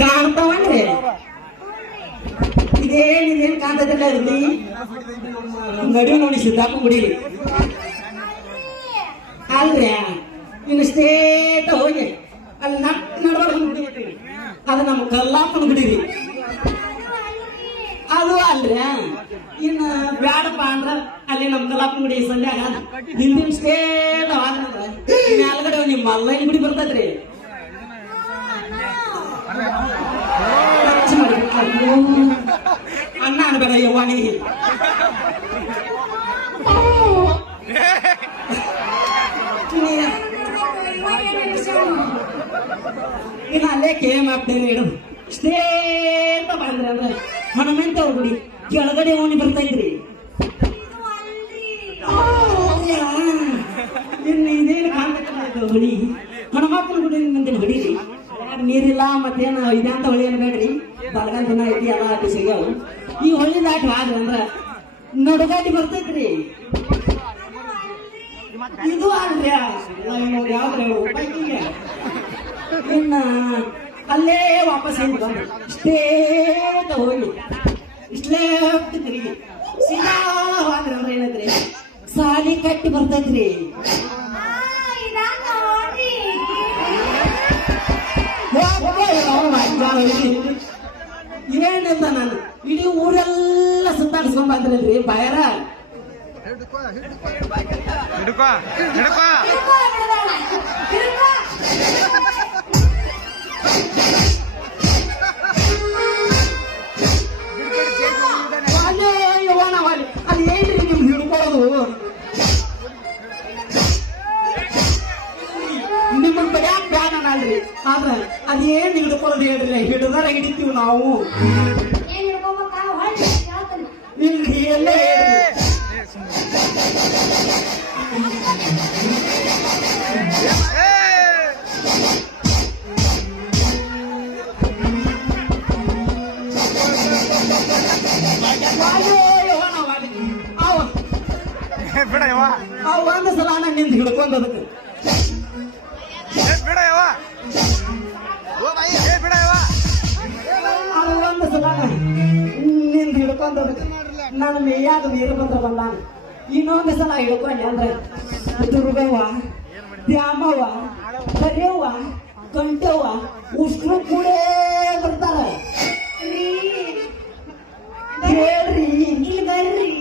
ಕಾಣ್ತಾವನ್ರಿ ಇದೇನ್ ಕಾಣ್ತದಿಲ್ಲ ಇಲ್ಲಿ ನಡುವೆ ನೋಡಿ ಸಿದ್ದಾಪು ಗುಡಿರಿ ಅಲ್ರಿ ಇನ್ನು ಸ್ಟೇಟ್ ಹೋಗಿ ಅಲ್ಲಿ ನಡ್ಬಾರ್ದು ಗುಡಿ ಅದು ನಮ್ಮ ಕಲ್ಲಾಪನ ಗುಡಿರಿ ಅದು ಅಲ್ರಿ ಇನ್ನು ಬ್ಯಾಡಪ್ಪ ಅಂದ್ರ ಅಲ್ಲಿ ನಮ್ ಕಲ್ಲಾಪನ ಗುಡಿ ಸಂಧ್ಯಾಗ ಹಿಂದಿನ ಸ್ಟೇಟ್ ಮೇಲ್ಗಡೆ ನಿಮ್ ಮಲ್ಲಯ್ಯನ ಗುಡಿ ಬರ್ತದ್ರಿ ಅಣ್ಣ ಅನ್ಬೇಡ ಯವ್ವಾಣಿ ಇನ್ನು ಅಲ್ಲೇ ಕೇಮ್ ಆಗ್ತೇನೆ ಇಡು ಸ್ಟೇಟ್ ಬಂದ್ರೆ ಅಂದ್ರೆ ಹನುಮಂತ ಗುಡಿ ಕೆಳಗಡೆ ಓಣಿ ಬರ್ತಾ ಇದ್ರಿ ಇನ್ನು ಇದೇನು ಕಾಣ್ಬೇಕಲ್ಲ ಹೊಳಿ ಹನುಮಪ್ಪನ ಗುಡಿ ಮುಂದಿನ ಹೊಡಿರಿ ನೀರಿಲ್ಲ ಮತ್ತೇನು ಇದಂತ ಹೊಳಿ ಏನು ಬೇಡ್ರಿ ಬಲಗಲ್ ದಿನ ಐತಿ ಎಲ್ಲ ಅಡ್ಡಿ ಸಿಗ್ಯಾವ ಈ ಹೊಳಿ ದಾಟಿ ಆದ್ರಿ ಅಂದ್ರ ನಡುಗಾಟಿ ಬರ್ತೈತ್ರಿ ಇದು ಅಲ್ರಿ ಯಾವ್ದ್ರಿ ಇನ್ನ ಅಲ್ಲೇ ವಾಪಸ್ ಹಿಂಗ್ ಬಂದು ಸ್ಟೇಟ್ ಹೋಗಿ ಸ್ಲೇಫ್ಟ್ ತಿರುಗಿ ಸೀದಾ ಹೋದ್ರಿ ಅಂದ್ರೆ ಏನೈತ್ರಿ ಸಾಲಿ ಕಟ್ಟಿ ಬರ್ತೈತ್ರಿ ಏನಿಲ್ಲ ನಾನು ಇಡೀ ಊರೆಲ್ಲ ಸುತ್ತಾಡಿಸ್ಕೊಂಡ್ ಬಂದ್ರಲ್ರಿ ಬಾಯರ ಅದು ಏನ್ರಿ ನಿಮ್ಗೆ ಹಿಡ್ಕೊಳ್ಳೋದು ನಿಮ್ಮನ್ ಬಡ್ಯಾಕ ಬ್ಯಾಡ ಅಲ್ರಿ ಆದ್ರ ಅದೇನ್ ಹಿಡ್ಕೊಳ್ಳೋದು ಹೇಳ್ರಿ ಹಿಡಿದಾರ ಹಿಡಿತೀವಿ ನಾವು ಇಲ್ರಿ ಎಲ್ಲ ಒಂದು ಸಲ ನಿಂದ ಹಿಡ್ಕೊಂಡದಕ್ಕೆ ಅದು ಒಂದು ಸಲ ನಿಂದ ಹಿಡ್ಕೊಂಡದಕ್ಕೆ ನಾನು ಮೇಯಾದ ವೀರಭದ್ರ ಬಂದ ಇನ್ನೊಂದು ಸಲ ಹಿಡ್ಕೊಂಡೆ ಅಂದ್ರೆ ದುರ್ಗವ್ವ ದ್ಯಾಮವ್ವ ಕರಿಯವ್ವ ಕಂಠವ್ವ ಉಷ್ಟ್ರು ಕೂಡ ಬರ್ತಾರ ಹೇಳ್ರಿ ಇಲ್ಲಿ ಬರ್ರಿ